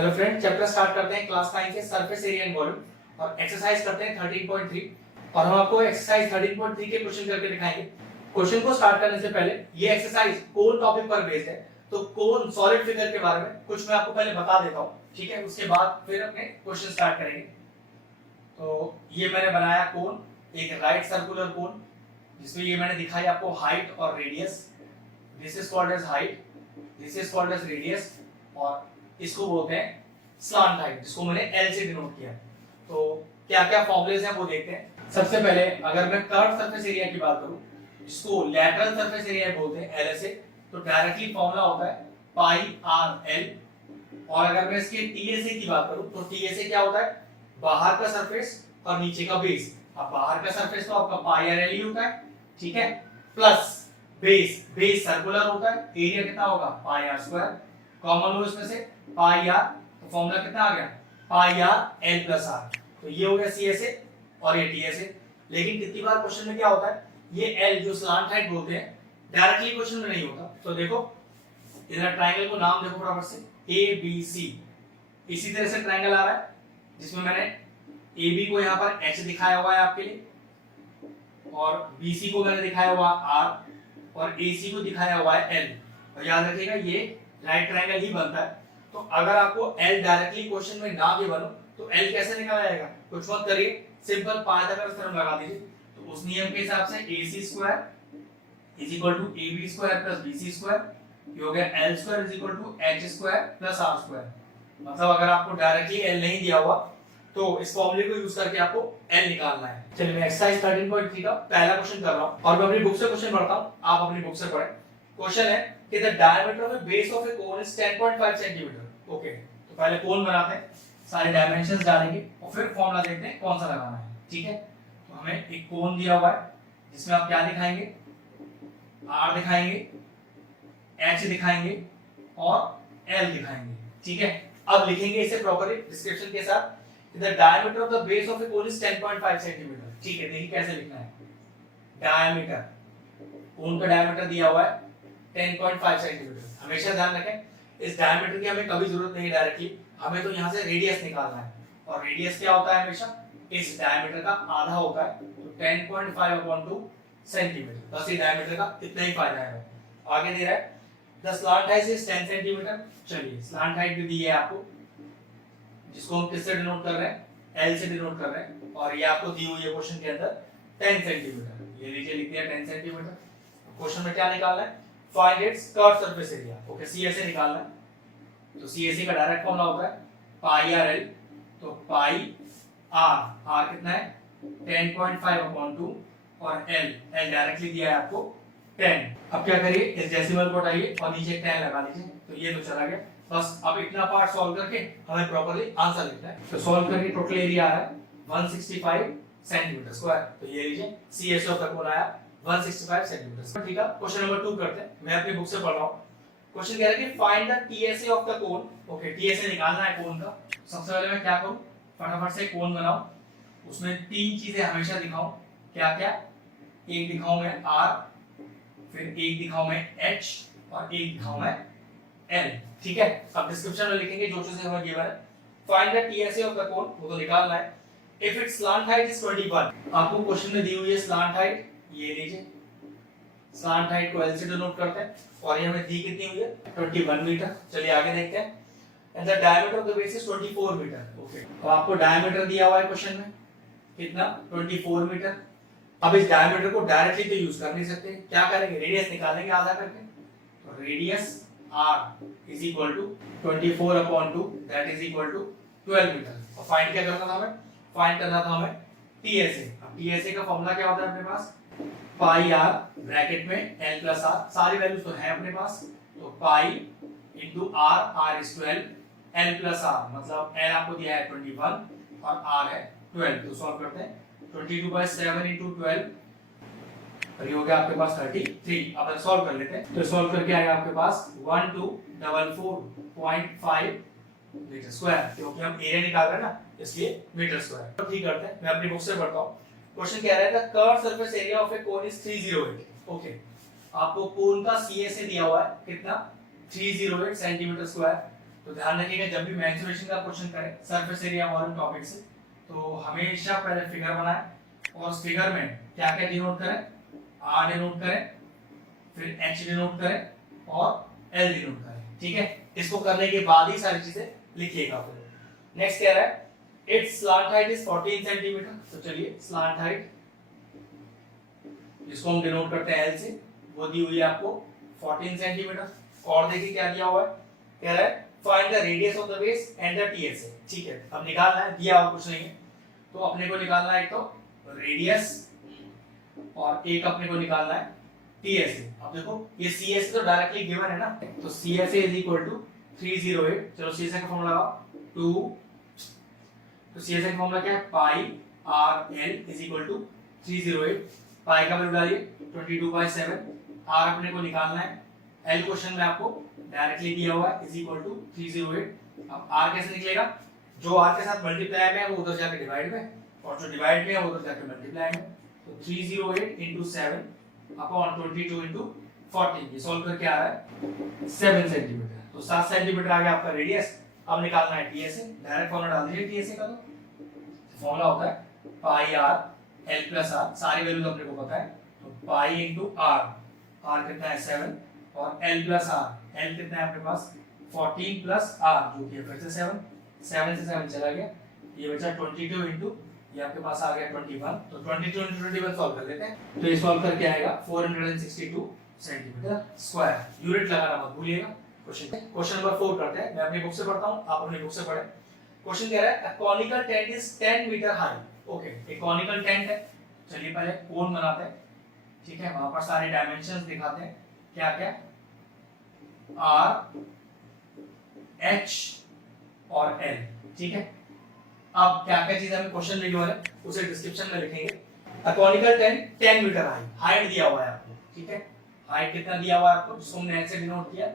Hello friend, chapter start करते हैं class 9 के सरफेस एरिया एंड वॉल्यूम और एक्सरसाइज करते हैं 13.3 और हम आपको एक्सरसाइज 13.3 के क्वेश्चन करके दिखाएंगे। क्वेश्चन को स्टार्ट करने से पहले ये एक्सरसाइज कोन टॉपिक पर बेस्ड है, तो कोन सॉलिड फिगर के बारे में कुछ मैं आपको पहले बता देता हूँ, ठीक है। उसके बाद फिर अपने क्वेश्चन स्टार्ट करेंगे। तो ये मैंने बनाया कोन, एक राइट सर्कुलर कोन, जिसमें ये मैंने दिखाई आपको हाइट और radius. This is called as height, this is called as radius, और इसको बोलते हैं स्लांट हाइट, जिसको मैंने एल से डिनोट किया। तो क्या क्या फॉर्मूलेज हैं वो देखते हैं। सबसे पहले अगर मैं कर्व सरफेस एरिया की बात करूं, जिसको लैटरल सरफेस एरिया बोलते हैं एलएसए, तो डायरेक्टली फॉर्मूला होता है पाई आर एल। और अगर मैं इसके टीएसए की बात करूं तो टीएसए क्या होता है, बाहर का सरफेस और नीचे का बेस। अब बाहर का सरफेस तो आपका पाई आर एल ही होता है, ठीक है, प्लस बेस, बेस सर्कुलर होता है, एरिया कितना होगा पाई आर स्क्वायर, कॉमन लो इसमें से पाई आर, तो फॉर्मूला कितना आ गया पाई आर एल प्लस आर। तो ये हो गया सीएसए और ये टीएसए। लेकिन कितनी बार क्वेश्चन में क्या होता है, ये एल जो स्लांट हाइट बोलते हैं डायरेक्टली क्वेश्चन में नहीं होता। तो देखो इधर ट्रायंगल को नाम देखो बराबर से ए बी सी। इसी तरह से ट्रायंगल आ रहा है जिसमें मैंने ए बी को यहाँ पर एच दिखाया हुआ है आपके लिए, और बी सी को मैंने दिखाया हुआ आर, और ए सी को दिखाया हुआ है एल। और याद रखिएगा ये राइट ट्रायंगल ही बनता है। तो अगर आपको L डायरेक्टली क्वेश्चन में ना भी बनो तो L कैसे निकाला जाएगा, कुछ मत करिए, सिंपल पाइथागोरस थ्योरम लगा दीजिए। तो उस नियम के हिसाब से AC square is equal to AB square plus BC square, ये हो गया L square is equal to H square plus R square. मतलब अगर आपको डायरेक्टली L नहीं दिया हुआ तो इस फॉर्मूले को यूज करके आपको L निकालना है। चलिए मैं एक्सरसाइज 13.3 का पहला क्वेश्चन कर रहा हूं और मैं अपनी बुक से क्वेश्चन पढ़ता हूं, आप अपनी बुक से पढ़ें। क्वेश्चन है कि the diameter of the base of A cone is 10.5 centimetre. Okay, तो पहले कोन बनाते हैं, सारे डायमेंशंस डालेंगे और फिर फॉर्मूला देखते हैं कौन सा लगाना है, ठीक है। तो हमें एक कोन दिया हुआ है जिसमें आप क्या दिखाएंगे, R दिखाएंगे, H दिखाएंगे और L दिखाएंगे, ठीक है। अब लिखेंगे इसे प्रॉपर्ली डिस्क्रिप्शन के साथ, the diameter of the base of A cone is 10.5 centimetre, ठीक है। देखिए कैसे लिखना है, डायमीटर, कोन का डायमीटर दिया हुआ है 10.5 सेंटीमीटर। हमेशा ध्यान रखें इस डायमीटर की हमें कभी जरूरत नहीं डायरेक्टली, हमें तो यहाँ से रेडियस निकालना है, और रेडियस क्या होता है हमेशा इस डायमीटर का आधा होता है। तो 10.5/2 सेंटीमीटर, बस ये डायमीटर का इतना ही फायदा है। आगे दे रहा है the slant height is 10 centimetre. चलिए स्लांट हाइट भी दी है आपको, जिसको हम किससे डिनोट कर रहे हैं, एल से डिनोट कर रहे हैं, और ये आपको दी हुई है क्वेश्चन के अंदर 10 सेंटीमीटर। ये नीचे लिख दिया 10 सेंटीमीटर। क्वेश्चन में क्या निकालना है, find its curve surface area. Okay, CSA निकालना है। तो सीएसए का डायरेक्ट फॉर्मूला होता है पाई आर एल, तो पाई आर कितना है 10.5/2 और एल डायरेक्टली दिया है आपको 10। अब क्या करिए, इस डेसिमल को हटाइए और नीचे 10 लगा दीजिए, तो ये तो चला गया। बस अब इतना पार्ट सॉल्व करके हमें प्रॉपर्ली आंसर लिखना है। तो सॉल्व करके टोटल एरिया आ रहा है 165 सेंटीमीटर स्क्वायर। तो ये लीजिए सीएसए ऑफ द कोन आया 165 सेंटीमीटर। ठीक है, क्वेश्चन नंबर 2 करते हैं। मैं अपनी बुक से पढ़ रहा हूं। क्वेश्चन कह रहा है कि find the TSA of the cone. Okay, TSA निकालना है कोन का। सबसे पहले मैं क्या करूं, फटाफट से कोन बनाऊं, उसमें तीन चीजें हमेशा दिखाऊं। क्या क्या, एक दिखाऊं मैं R, फिर एक दिखाऊं मैं H और एक दिखाऊं मैं L, ठीक है। अब डिस्क्रिप्शन में लिखेंगे जो चीजें हमें गिवन है। Find the TSA of the cone, वो तो निकालना है। If it's slant height is 21, आपको क्वेश्चन में दी हुई है स्लांट हाइट, ये लीजिए स्लांट हाइट को एल से डिनोट करते हैं, और ये हमें दी कितनी हुई है 21 मीटर। चलिए आगे देखते हैं। And the diameter of the base is 24 metre. Okay, तो आपको डायमीटर दिया हुआ है क्वेश्चन में कितना 24 मीटर। अब इस डायमीटर को डायरेक्टली तो यूज कर नहीं सकते, क्या करेंगे, रेडियस निकालेंगे आधा करके। तो radius r is equal to 24/2 that is equal to 12 metre. और फाइंड क्या करना था हमें, फाइंड करना था हमें टीएसए। अब टीएसए का फॉर्मूला क्या होता है अपने पास, पाई आर ब्रैकेट में एल प्लस आर, सारी वैल्यूज तो है अपने पास। तो pi into R, are is 12, L plus R, मतलब एल आपको दिया है 21 और आर है 12। तो सॉल्व करते हैं, 22/7 इंटू 12, और ये हो गया आपके पास 33। अब सॉल्व कर लेते हैं। तो सॉल्व करके आएगा आपके पास 1244.5 मीटर स्क्वायर, क्योंकि हम एरिया निकाल रहे हैं ना, इसलिए मीटर स्क्वायर। तो ठीक करते हैं, मैं अपनी बुक से पढ़ता हूं। क्वेश्चन कह रहा है the curve surface area of A cone is 308। Okay, आपको कोन का सीएसए दिया हुआ है कितना 308 सेंटीमीटर स्क्वायर। तो ध्यान रखिएगा जब भी मेंसुरेशन का क्वेश्चन करें सरफेस एरिया वॉल्यूम टॉपिक से, तो हमेशा पहले फिगर बनाएं और उस फिगर में क्या क्या डिनोट करें, आर डिनोट करें, फिर एच डिनोट करें और एल डिनोट करें। ठीक है, इसको करने के बाद ही सारी चीजें लिखिएगा। नेक्स्ट क्या रहा है, it's slant height is 14 centimetre. तो चलिए स्लांट हाइट जिसको हम डिनोट करते हैं एल से, वो दी हुई है आपको 14 सेंटीमीटर। और देखिए क्या दिया हुआ है, कह रहा है find the radius of the base and the TSA. ठीक है, अब निकालना है, दिया और कुछ नहीं है, तो अपने को निकालना है एक तो रेडियस और एक अपने को निकालना है टीएसए। अब देखो ये सीएसए तो डायरेक्टली गिवन है ना, तो सीएसए इज इक्वल टू 308। चलो सीएसए का फॉर्मूला लगाओ 2, तो सीएसए का फॉर्मूला क्या है, pi r l is equal to 308। पाई का वैल्यू डालिए 22/7। आर अपने को निकालना है, एल क्वेश्चन में आपको डायरेक्टली दिया हुआ है इज इक्वल टू 308। अब आर कैसे निकलेगा, जो आर के साथ मल्टीप्लाई में है वो उधर जाके डिवाइड में, और जो डिवाइड में है वो उधर जाके मल्टीप्लाई में। तो 308 into 7 अपॉन 22 into 14, ये सॉल्व करके आ रहा है 7 सेंटीमीटर। तो 7 सेंटीमीटर आ गया आपका रेडियस। अब निकालना है टीएसए, डायरेक्ट फॉर्मूला डाल दीजिए टीएसए का। तो फॉर्मूला होता है pi r L plus R, सारी वैल्यूज अपने को पता है। तो पाई इंटू आर, आर कितना है 7, और एल प्लस आर, एल कितना है आपके पास 14 प्लस आर जो कि है फिर से 7, 7 से 7 चला गया, ये बचा 22 इंटू ये आपके पास आ गया 21। तो 22 इंटू 21 सॉल्व कर लेते हैं। तो ये सॉल्व करके आएगा 462 सेंटीमीटर स्क्वायर। यूनिट लगाना मत भूलिएगा। क्वेश्चन नंबर 4 करते हैं, मैं अपनी बुक से पढ़ता हूं, आप अपनी बुक से पढ़ें। क्वेश्चन कह रहा है a conical tent is 10 metre high. Okay, एक कॉनिकल टेंट है, चलिए पहले कोन बनाते हैं। ठीक है, वहां पर सारे डायमेंशंस दिखाते हैं, क्या क्या आर एच और एल। ठीक है, अब क्या क्या चीज हमें क्वेश्चन लिखा है उसे डिस्क्रिप्शन में लिखेंगे। A conical tent 10 metre high, height दिया हुआ है आपको। ठीक है, हाइट कितना दिया हुआ है आपको, जिसको हमने ऐसे डिनोट किया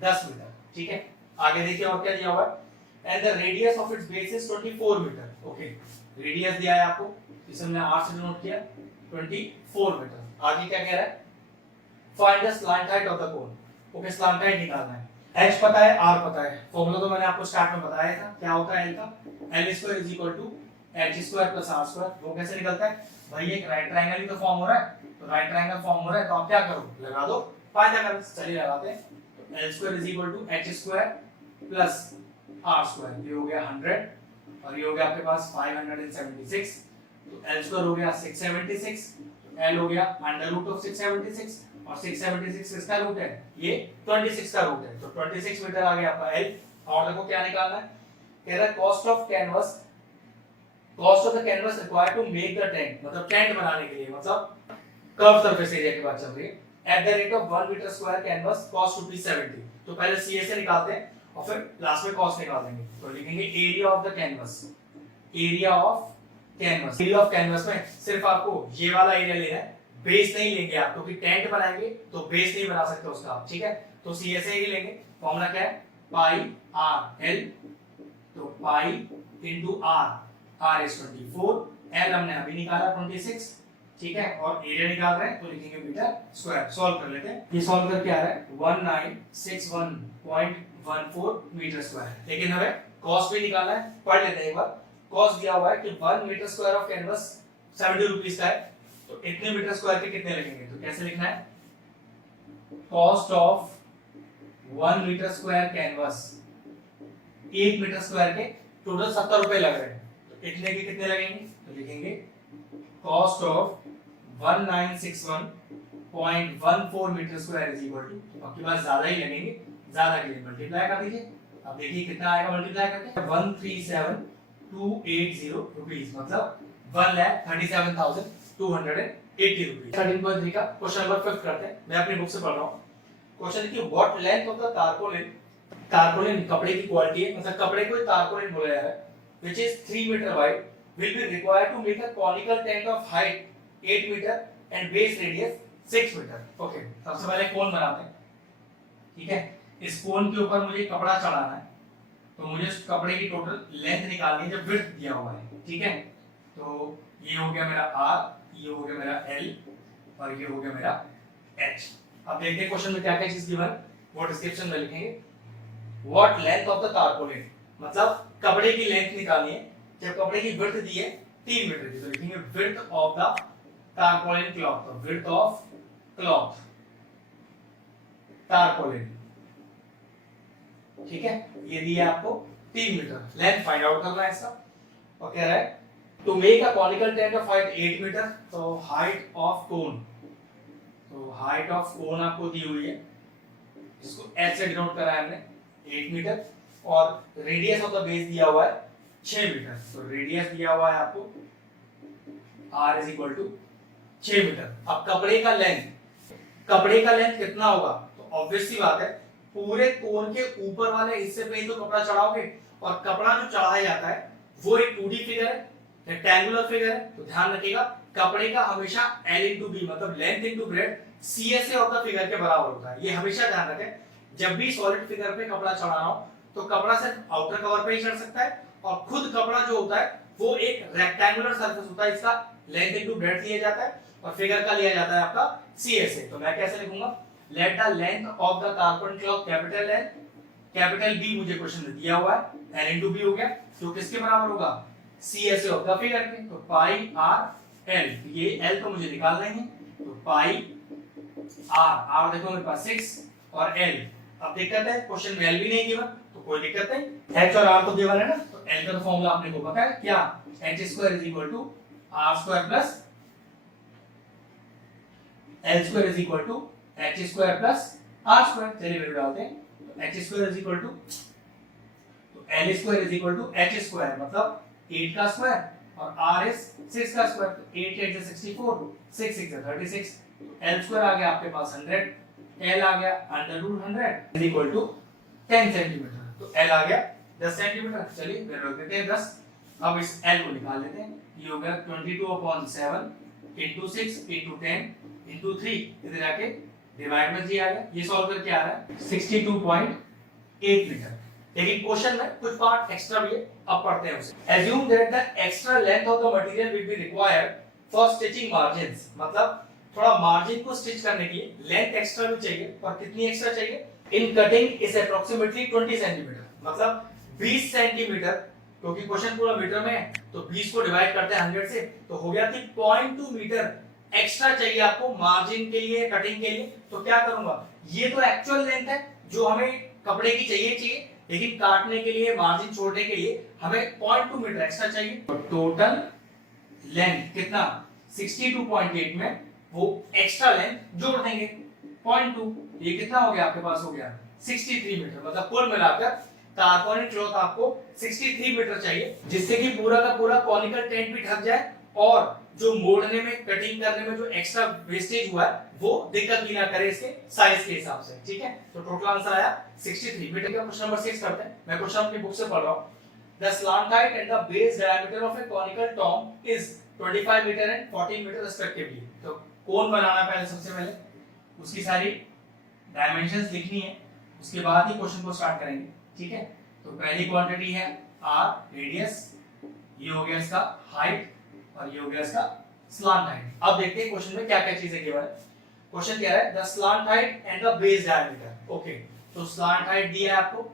10 मीटर। ठीक है, आगे देखिए और क्या दिया हुआ है, and the radius of its base is 24 metre. Okay, radius दिया है आपको, इसे हमने r से डिनोट किया 24 मीटर। आगे क्या कह रहा है, find the slant height of the cone. Okay, slant height निकालना है, h पता है r पता है, फार्मूला तो मैंने आपको स्टार्ट में बताया था, क्या होता है l का, l square is equal to h square plus r square. वो कैसे निकलता है भाई, एक राइट ट्रायंगल ही तो फॉर्म हो रहा है, तो राइट ट्रायंगल फॉर्म हो रहा है तो आप क्या करो, लगा दो पाइथागोरस। चलिए लगाते हैं, तो l square is equal to h square plus r square, ये हो गया 100 और ये हो गया आपके पास 576। तो l स्क्वायर हो गया 676, l हो गया अंडर रूट ऑफ 676 और 676 किसका रूट है, ये 26 का रूट है। तो 26 मीटर आ गया आपका l। और देखो क्या निकालना है, कह रहा है cost of canvas, cost of the canvas required to make the tent, मतलब टेंट बनाने के लिए, मतलब कर्व सरफेस एरिया की बात चल रही है। At the rate of 1 metre square canvas cost rupees 70। तो पहले सीएसए निकालते हैं और फिर लास्ट में कॉस्ट निकाल देंगे। तो लिखेंगे area of the canvas, area of canvas. Area of canvas में सिर्फ आपको ये वाला एरिया लेना है, बेस नहीं लेंगे आप, क्योंकि टेंट बनाएंगे तो बेस नहीं बना सकते उसका आप। ठीक है, तो सीएसए ही लेंगे। फॉर्मूला क्या है, पाई आर एल, तो pi into r, are is 24, l हमने अभी निकाला 26। ठीक है, और एरिया निकाल रहे हैं तो लिखेंगे मीटर स्क्वायर। सॉल्व कर लेते हैं, ये सॉल्व करके आ रहा है 1961.14 मीटर स्क्वायर। लेकिन हमें कॉस्ट भी निकालना है, पढ़ लेते हैं एक बार। कॉस्ट दिया हुआ है कि 1 metre square of canvas 70 rupees का है, तो इतने मीटर स्क्वायर के कितने लगेंगे, तो कैसे लिखना है, cost of 1 metre square canvas, 1 metre square के टोटल 70 रुपए लग रहे हैं, तो इतने के कितने लगेंगे, तो लिखेंगे cost of 1961.14 metre square is equal to, आपके पास ज्यादा ही लगेंगे, ज्यादा के लिए मल्टीप्लाई कर दीजिए। अब देखिए कितना आएगा मल्टीप्लाई करके, 137,280 रुपीस, मतलब 1,37,280 रुपीस। 13.3 का क्वेश्चन नंबर 5 करते हैं, मैं अपनी बुक से पढ़ रहा हूँ। क्वेश्चन देखिए, what length of the tarpaulin, tarpaulin कपड़े की क्वालिटी है, मतलब कपड़े को टारपोलिन बोला जा रहा है, which is 3 meter wide will be required to make a conical tent of height 8 meter and base radius 6 meter. Okay, सबसे पहले कोन बनाते हैं। ठीक है, इस कोन के ऊपर मुझे कपड़ा चढ़ाना है, तो मुझे उस कपड़े की टोटल लेंथ निकालनी है जो विड्थ दिया हुआ है। ठीक है, तो ये हो गया मेरा r, ये हो गया मेरा l और ये हो गया मेरा h। अब देखते हैं क्वेश्चन में क्या क्या चीज गिवन, वो डिस्क्रिप्शन में लिखेंगे। What length of the tarpaulin, मतलब कपड़े की लेंथ निकालनी है। जब कपड़े की विड्थ दी है 3 मीटर की, तो लिखेंगे width of the tarpaulin cloth, तो विड्थ ऑफ क्लॉथ तारपोलिन, ठीक है। ये दिया आपको 3 मीटर, लेंथ फाइंड आउट करना है इसका। और कह रहा है to make a conical tent of height 8 metre, तो हाइट ऑफ कोन, तो हाइट ऑफ कोन आपको दी हुई है, इसको एच से डिनोट करा है हमने 8 मीटर, और रेडियस ऑफ द बेस दिया हुआ है 6 मीटर, तो रेडियस दिया हुआ है आपको r is equal to 6 metre. अब कपड़े का लेंथ कितना होगा, तो ऑब्वियस सी बात है पूरे कोन के ऊपर वाले हिस्से पे ही तो कपड़ा चढ़ाओगे, और कपड़ा जो चढ़ाया जाता है वो एक 2D फिगर है, रेक्टेंगुलर फिगर है, तो ध्यान रखिएगा कपड़े का हमेशा L इंटू बी मतलब length into breadth CSA of the figure के बराबर होता है। ये हमेशा ध्यान रखें, जब भी सॉलिड फिगर पे कपड़ा चढ़ाना हो तो कपड़ा सिर्फ आउटर कवर पे ही चढ़ सकता है, और खुद कपड़ा जो होता है वो एक रेक्टेंगुलर सरफेस होता है, इसका लेंथ इंटू ब्रेड्थ लिया जाता है, और फिगर का लिया जाता है आपका CSA। तो मैं कैसे लिखूंगा, let the length of the tarpaulin cloth capital L, capital B मुझे क्वेश्चन में दिया हुआ है, L इंटू बी हो गया, जो किसके बराबर होगा, CSA ऑफ द फिगर के, तो पाई r l, ये l तो मुझे निकालना ही है, तो पाई r देखो मेरे पास 6 और l। अब दिक्कत है क्वेश्चन में l भी नहीं गिवन, तो कोई दिक्कत नहीं, h और r तो गिवन है ना, तो l का फॉर्मूला आपने को पता है क्या, h square is equal to r square plus l square is equal to h square plus r square. चलिए वैल्यू डालते हैं, तो h square is equal to, तो l square is equal to h square मतलब 8 का square, और r is 6 का square, तो 8 8 से 64, 6 6 से 36, तो l स्क्वायर आ गया आपके पास 100, l आ गया under root 100 is equal to 10 centimetre, तो l आ गया 10 सेंटीमीटर। चलिए वैल्यू रख देते हैं 10। अब इस l को निकाल लेते हैं, ये हो गया 22/7 into 6 into 10 into 3, इधर आके डिवाइड में 3 आ गया, ये सॉल्व करके आ रहा है 62.8 मीटर। लेकिन क्वेश्चन में कुछ पार्ट एक्स्ट्रा भी है, अब पढ़ते हैं उसे। Assume that the extra length of the material will be required for stitching margins, मतलब थोड़ा मार्जिन को स्टिच करने के लिए लेंथ एक्स्ट्रा भी चाहिए, और कितनी एक्स्ट्रा चाहिए, in cutting is approximately 20 centimetre, मतलब 20 सेंटीमीटर, क्योंकि क्वेश्चन पूरा मीटर में है, तो 20 को डिवाइड करते हैं 100 से, तो हो गया कि 0.2 मीटर एक्स्ट्रा चाहिए आपको मार्जिन के लिए, कटिंग के लिए। तो क्या करूंगा, ये तो एक्चुअल लेंथ है जो हमें कपड़े की चाहिए, लेकिन काटने के लिए, मार्जिन छोड़ने के लिए हमें 0.2 मीटर एक्स्ट्रा चाहिए, तो टोटल लेंथ कितना 62.8 में वो एक्स्ट्रा लेंथ जोड़ देंगे 0.2, ये कितना हो गया आपके पास, हो गया 63 मीटर, मतलब कुल मिलाकर तारपोलिन क्लॉथ आपको 63 मीटर चाहिए, जिससे कि पूरा का पूरा कॉनिकल टेंट भी ढक जाए, और जो मोड़ने में, कटिंग करने में जो एक्स्ट्रा वेस्टेज हुआ है वो दिक्कत भी ना करे इसके साइज के हिसाब से, ठीक है। तो टोटल आंसर आया 63 मीटर का। क्वेश्चन नंबर 6 करते हैं, मैं क्वेश्चन अपनी बुक से पढ़ रहा हूं। The slant height and the base diameter of a conical tomb is 25 metre and 14 metre respectively. तो कोन बनाना पहले, सबसे पहले उसकी सारी डायमेंशंस लिखनी है, उसके बाद ही क्वेश्चन को स्टार्ट करेंगे, ठीक है। तो पहली क्वांटिटी है r रेडियस, ये हो गया इसका हाइट, और ये हो गया इसका स्लांट हाइट। अब देखते हैं क्वेश्चन में क्या क्या चीजें गिवन है। क्वेश्चन क्या है, the slant height and the base diameter. Okay, तो स्लांट हाइट दिया है आपको,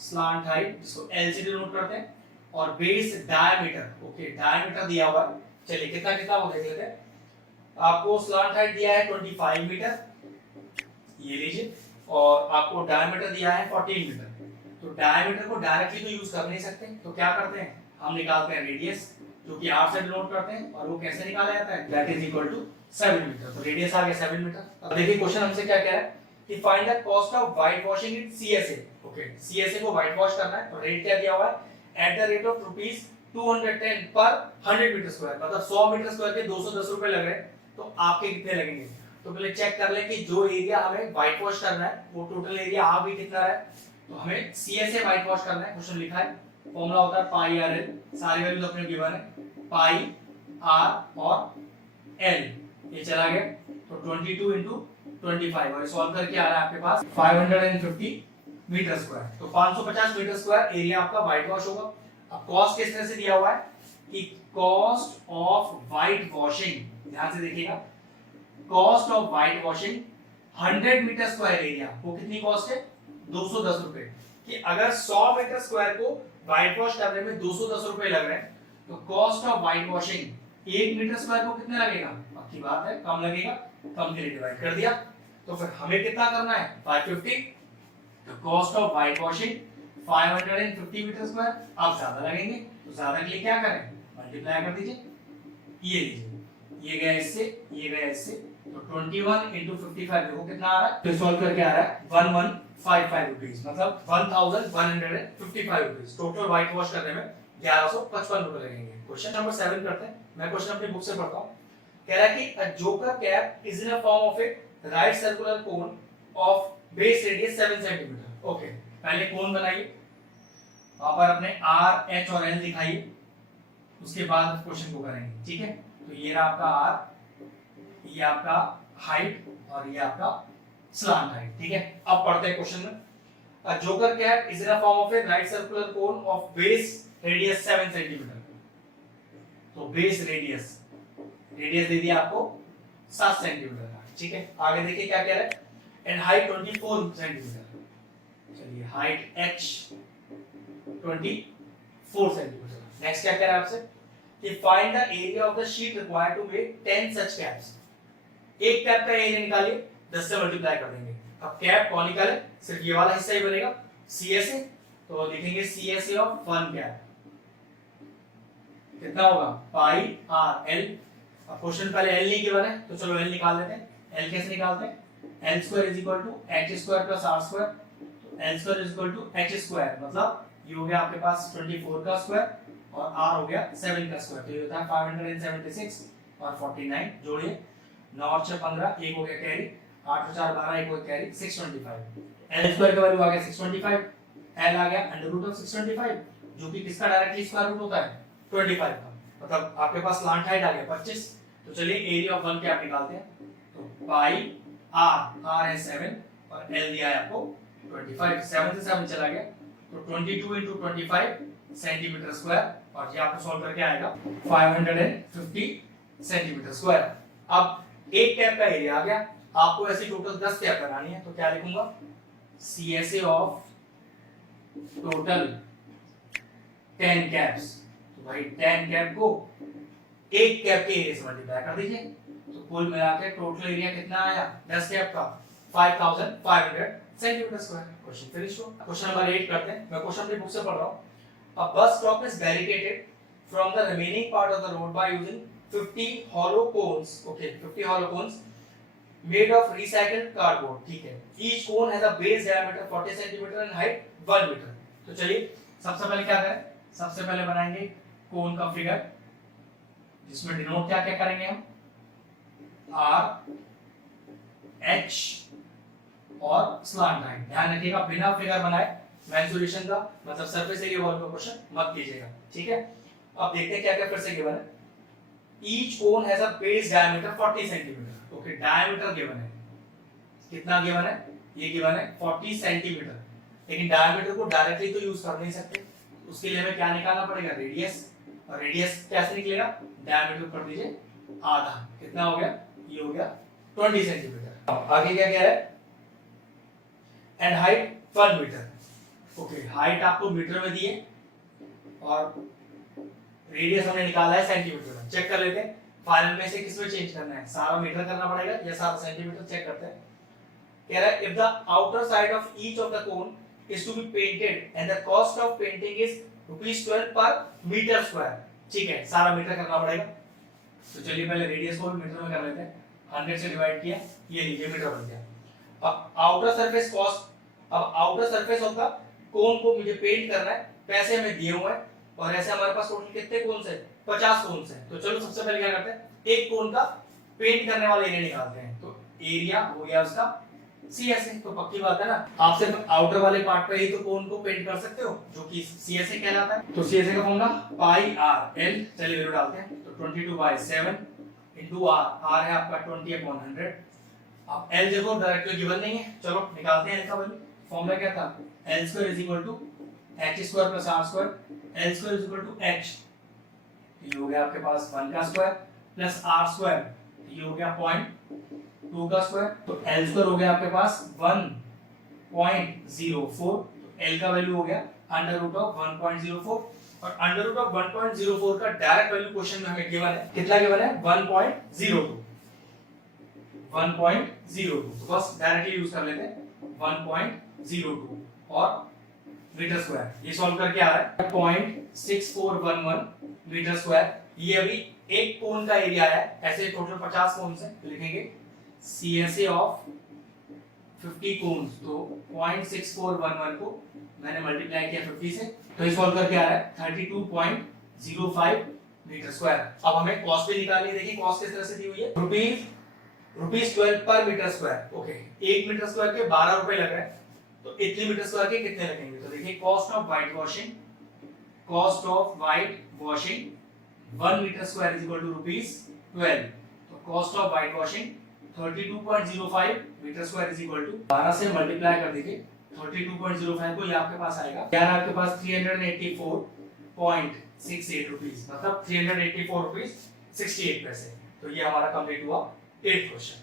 स्लांट हाइट जिसको L से डिनोट करते हैं, और बेस डायमीटर, ओके डायमीटर दिया हुआ है। चलिए कितना कितना वो देख लेते हैं। आपको स्लांट हाइट दिया है 25 मीटर, ये लीजिए, और आपको डायमीटर दिया है 14 मीटर। तो डायमीटर को डायरेक्टली तो यूज कर नहीं सकते, तो क्या करते हैं, हम निकालते हैं रेडियस, जो कि r से डिनोट करते हैं, और वो कैसे निकाला जाता है, that is equal to 7 metre. तो रेडियस आ गया 7 मीटर। अब देखिए क्वेश्चन हमसे क्या कह रहा है कि find the cost of white washing in CSA। Okay, CSA को व्हाइट वॉश करना है, तो रेट क्या दिया हुआ है, एट द रेट ऑफ ₹210 पर 100 मीटर स्क्वायर, मतलब 100 मीटर स्क्वायर के 210 रुपए लग रहे हैं, तो आपके कितने लगेंगे। तो पहले चेक कर लें कि जो एरिया हमें व्हाइट वॉश करना है वो टोटल एरिया आ भी कितना है। तो हमें CSA व्हाइट वॉश करना है, क्वेश्चन लिखा है, फॉर्मूला होता है पाई आर एल, सारी वैल्यूज अपने गिवन है, पाई आर और एल, ये चला गया, तो 22 into 25, और सॉल्व करके आ रहा है आपके पास 550 मीटर स्क्वायर। तो 550 मीटर स्क्वायर एरिया आपका व्हाइट वॉश होगा। अब कॉस्ट किस तरह से दिया हुआ है कि कॉस्ट ऑफ व्हाइट वॉशिंग, ध्यान से देखिएगा, cost of white washing 100 metre square area, वो कितनी कॉस्ट है, 210 रुपए। कि अगर 100 मीटर स्क्वायर को व्हाइट वॉश करने में 210 रुपए लग रहे हैं, तो cost of white washing 1 metre square को कितना लगेगा? पक्की बात है कम लगेगा, कम के लिए डिवाइड कर दिया। तो फिर हमें कितना करना है? 550। तो cost of white washing 550 metre square. अब ज्यादा लगेंगे तो ज्यादा के लिए क्या करें? मल्टीप्लाई कर दीजिए, ये लीजिए, ये गया इससे, ये गया इससे, तो 21 into 55 देखो कितना आ रहा है? तो सॉल्व करके आ रहा है 1155 रुपीस, मतलब 1155 रुपीस। टोटल व्हाइट वॉश करने में 1155 रुपए लगेंगे। क्वेश्चन नंबर 7 करते हैं। मैं क्वेश्चन अपनी बुक से पढ़ता हूँ। कह रहा है कि a joker cap is in a form of a right circular cone of base radius 7 cm। Okay, पहले कोन बनाइए, वहां पर अपने R, H और L दिखाइए, उसके बाद क्वेश्चन को करेंगे, ठीक है? तो ये रहा आपका R, ये आपका हाइट और ये आपका स्लांट हाइट, ठीक है? अब पढ़ते हैं क्वेश्चन में। A joker cap is in a form of a right circular cone of base radius 7 cm। तो बेस रेडियस दे दिया आपको 7 सेंटीमीटर का, ठीक है? आगे देखिए क्या कह रहा है, एंड हाइट 24 सेंटीमीटर। चलिए हाइट h 24 सेंटीमीटर। नेक्स्ट क्या कह रहा है आपसे कि find the area of the sheet required to make 10 such caps. एक कैप का एरिया निकालिए, 10 से मल्टीप्लाई कर देंगे। अब कैप कॉनिकल है, सिर्फ ये वाला हिस्सा ही बनेगा, CSA। तो लिखेंगे CSA ऑफ 1 कैप कितना होगा? पाई r l। अब क्वेश्चन पहले l नहीं गिवन है, तो चलो l निकाल लेते हैं। l कैसे निकालते हैं? l square is equal to h square plus r square. तो l square is equal to h square, मतलब ये हो गया आपके पास 24 का स्क्वायर और r हो गया 7 का स्क्वायर। तो ये होता है 576 और 49 जोड़िए, 9 और 6 15, एक हो गया कैरी, 8 और 4 12, एक हो गया कैरी, 625। l स्क्वायर का वैल्यू आ गया 625, l आ गया अंडर रूट ऑफ 625, जो कि किसका डायरेक्टली स्क्वायर रूट होता है? 25 का। मतलब आपके पास स्लांट हाइट आ गया 25। तो चलिए एरिया ऑफ 1 कैप निकालते हैं। तो पाई r है 7 और l दिया है आपको 25, 7 से 7 चला गया, तो 22 into 25 सेंटीमीटर स्क्वायर, और ये आपको सॉल्व करके आएगा 550 सेंटीमीटर स्क्वायर। अब एक कैप का एरिया आ गया, आपको ऐसी टोटल 10 कैप बनानी है, तो क्या लिखूंगा? CSA of total 10 caps. तो भाई 10 कैप को एक कैप के एरिया से मल्टीप्लाई कर दीजिए, तो कुल मिलाकर टोटल एरिया कितना आया 10 कैप का? 5500 सेंटीमीटर स्क्वायर। क्वेश्चन फिनिश हो। क्वेश्चन नंबर 8 करते हैं। मैं क्वेश्चन अपनी बुक से पढ़ रहा हूं। A bus stop is barricaded from the remaining part of the road by using 50 hollow cones। Okay, 50 hollow cones made of recycled cardboard। ठीक है। Each cone has a base diameter 40 cm and height 1 meter। तो चलिए सबसे पहले क्या करें? सबसे पहले बनाएंगे कोन का फिगर, जिसमें डिनोट क्या क्या करेंगे हम? R, H और स्लांट लाइन। ध्यान रखिएगा बिना फिगर बनाए मेंसुरेशन का, मतलब सरफेस एरिया वॉल का क्वेश्चन मत कीजिएगा, ठीक है? अब देखते हैं क्या क्या फिर से गिवन है। Each cone has a base diameter 40 centimetre. Okay, diameter given है, कितना गिवन है? ये गिवन है 40 सेंटीमीटर, लेकिन डायमीटर को डायरेक्टली तो यूज कर नहीं सकते, उसके लिए हमें क्या निकालना पड़ेगा? रेडियस। और रेडियस कैसे निकलेगा? डायमीटर कर दीजिए आधा, कितना हो गया? ये हो गया 20 सेंटीमीटर। आगे क्या कह रहा है? And height 1 metre. Okay, height आपको मीटर में दी है और रेडियस हमने निकाला है सेंटीमीटर में। चेक कर लेते हैं फाइनल में से किसमें चेंज करना है, सारा मीटर करना पड़ेगा या सारा सेंटीमीटर? चेक करते हैं। कह रहा है if the outer side of each of the cone is to be painted and the cost of painting is ₹12 per meter square। ठीक है, सारा मीटर करना पड़ेगा। तो चलिए पहले रेडियस को मीटर में कर लेते हैं। 100 से डिवाइड किया, ये लीजिए मीटर बन गया। अब आउटर सरफेस कॉस्ट, अब outer surface of the cone को मुझे पेंट करना है, पैसे हमें दिए हुए हैं, और ऐसे हमारे पास टोटल कितने कोन्स हैं? 50 कोन्स हैं। तो चलो सबसे पहले क्या करते हैं, एक कोन का पेंट करने वाला एरिया निकालते हैं। तो एरिया हो गया उसका CSA। तो पक्की बात है ना, आप सिर्फ आउटर वाले पार्ट पे ही तो कोन को पेंट कर सकते हो, जो कि CSA कहलाता है। तो CSA का फॉर्मूला पाई r l, चलिए वैल्यू डालते हैं। तो 22/7 इनटू r है आपका 20/100। अब l देखो डायरेक्टली गिवन नहीं है, चलो निकालते हैं l का वैल्यू। फॉर्मूला क्या था? l² = h² + r²। l² = h, ये हो गया आपके पास 1 का स्क्वायर प्लस r², ये हो गया 0.2 का स्क्वायर। तो l² हो गया आपके पास 1.04। तो L का वैल्यू हो गया अंडर रूट ऑफ 1.04 और अंडर रूट ऑफ 1.04 का डायरेक्ट वैल्यू क्वेश्चन में हमें गिवन है, कितना गिवन है 1.02 तो बस डायरेक्टली यूज कर लेते हैं 1.02 और मीटर स्क्वायर, ये सॉल्व करके आ रहा है 0.6411 मीटर स्क्वायर। ये अभी एक कोन का एरिया है, ऐसे टोटल 50 कोन्स हैं, तो लिखेंगे CSA ऑफ 50 कोन्स, तो 0.6411 को मैंने मल्टीप्लाई किया 50 से, तो ये सॉल्व करके आ रहा है 32.05 मीटर स्क्वायर। अब हमें कॉस्ट भी निकालनी है, देखिए कॉस्ट किस तरह से दी हुई है, rupees 12 per metre square. Okay, 1 metre square के 12 रुपए लग रहे हैं, तो इतने मीटर स्क्वायर के कितने लगेंगे, तो देखिए cost of white washing 1 metre square is equal to ₹12, तो cost of white washing 32.05 metre square is equal to 12 से मल्टीप्लाई कर दीजिए 32.05 को, ये आपके पास आएगा, यार आपके पास 384.68 रुपीस, मतलब 384 रुपीस 68 पैसे। तो ये हमारा कंप्लीट हुआ 8th क्वेश्चन।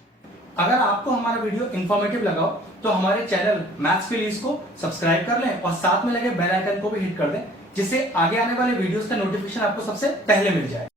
अगर आपको हमारा वीडियो इंफॉर्मेटिव लगा हो तो हमारे चैनल मैथ्स प्लीज को सब्सक्राइब कर लें और साथ में लगे बेल आइकन को भी हिट कर दें, जिससे आगे आने वाले वीडियोस का नोटिफिकेशन आपको सबसे पहले मिल जाए।